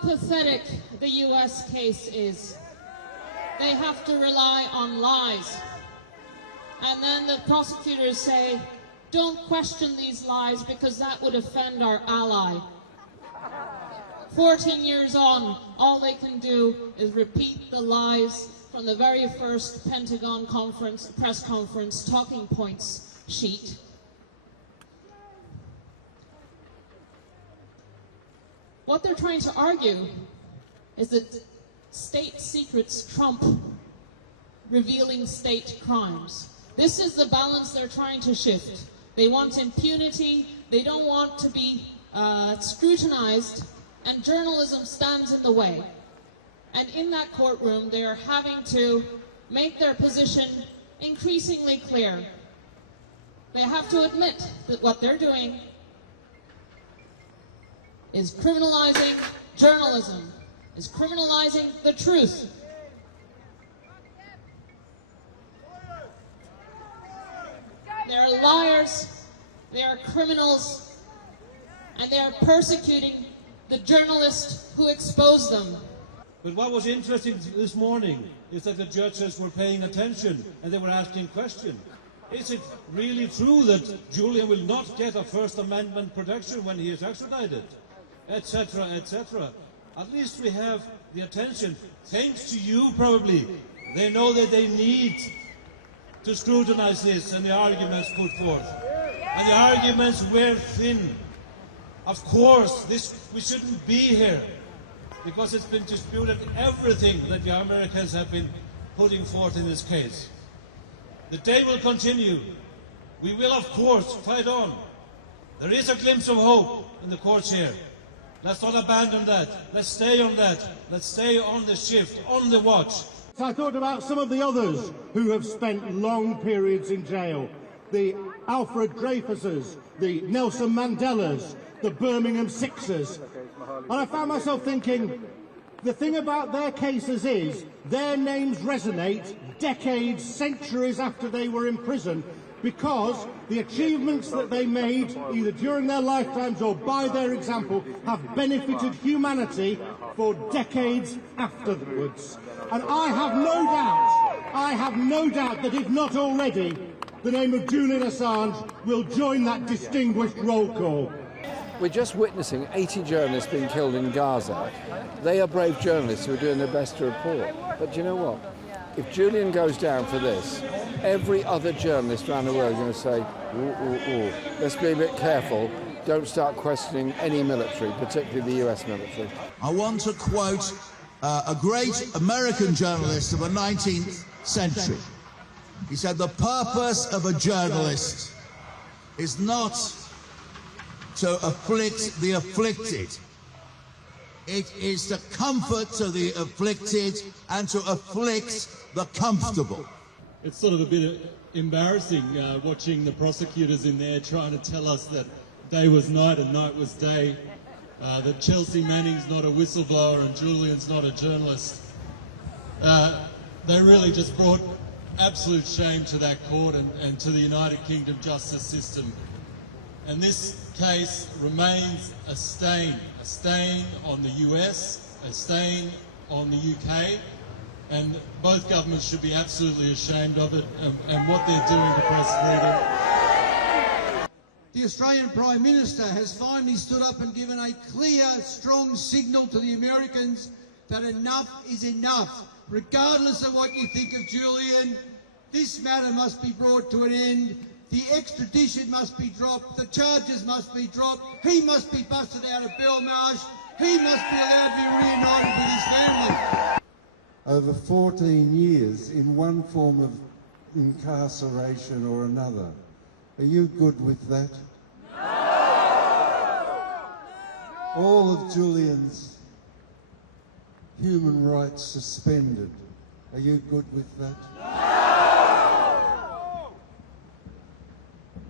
pathetic the US case is. They have to rely on lies. And then the prosecutors say, don't question these lies because that would offend our ally. 14 years on, all they can do is repeat the lies from the very first Pentagon press conference talking points sheet. What they're trying to argue is that state secrets trump revealing state crimes. This is the balance they're trying to shift. They want impunity, they don't want to be scrutinized, and journalism stands in the way. And in that courtroom, they are having to make their position increasingly clear. They have to admit that what they're doing is criminalizing journalism, is criminalizing the truth. They are liars, they are criminals, and they are persecuting the journalists who expose them. But what was interesting this morning is that the judges were paying attention and they were asking questions. Is it really true that Julian will not get a First Amendment protection when he is extradited? Etc., etc. At least we have the attention. Thanks to you, probably. They know that they need to scrutinize this and the arguments put forth. And the arguments were thin. Of course, we shouldn't be here because it's been disputed everything that the Americans have been putting forth in this case. The day will continue. We will, of course, fight on. There is a glimpse of hope in the courts here. Let's not abandon that. Let's stay on that. Let's stay on the shift, on the watch. I thought about some of the others who have spent long periods in jail. The Alfred Dreyfuses, the Nelson Mandelas, the Birmingham Sixers. And I found myself thinking, the thing about their cases is their names resonate decades, centuries after they were in prison, because the achievements that they made, either during their lifetimes or by their example, have benefited humanity for decades afterwards. And I have no doubt that if not already, the name of Julian Assange will join that distinguished roll call. We're just witnessing 80 journalists being killed in Gaza. They are brave journalists who are doing their best to report. But do you know what? If Julian goes down for this, every other journalist around the world is going to say, ooh, ooh, ooh. Let's be a bit careful. Don't start questioning any military, particularly the US military. I want to quote a great American journalist of the 19th century. He said, the purpose of a journalist is not to afflict the afflicted. It is to comfort to the afflicted and to afflict the comfortable. It's sort of a bit embarrassing watching the prosecutors in there trying to tell us that day was night and night was day, that Chelsea Manning's not a whistleblower and Julian's not a journalist. They really just brought absolute shame to that court and to the United Kingdom justice system. And this case remains a stain on the US, a stain on the UK, and both governments should be absolutely ashamed of it and what they're doing to press freedom. The Australian Prime Minister has finally stood up and given a clear, strong signal to the Americans that enough is enough. Regardless of what you think of Julian, this matter must be brought to an end. The extradition must be dropped, the charges must be dropped, he must be busted out of Belmarsh, he must be allowed to be reunited with his family. Over 14 years in one form of incarceration or another. Are you good with that? No! All of Julian's human rights suspended. Are you good with that?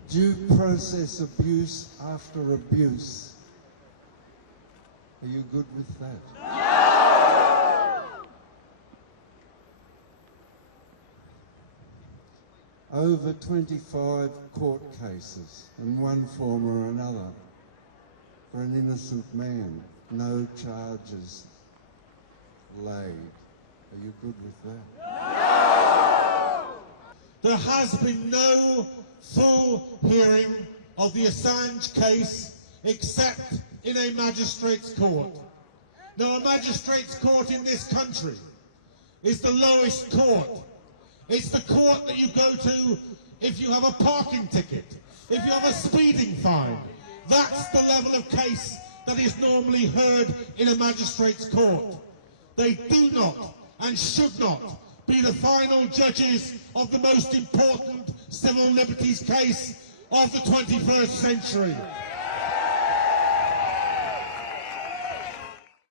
Due process abuse after abuse. Are you good with that? Over 25 court cases in one form or another for an innocent man. no charges laid. Are you good with that? There has been no full hearing of the Assange case except in a magistrate's court. Now, a magistrate's court in this country is the lowest court. It's the court that you go to if you have a parking ticket, if you have a speeding fine. That's the level of case that is normally heard in a magistrate's court. They do not and should not be the final judges of the most important civil liberties case of the 21st century.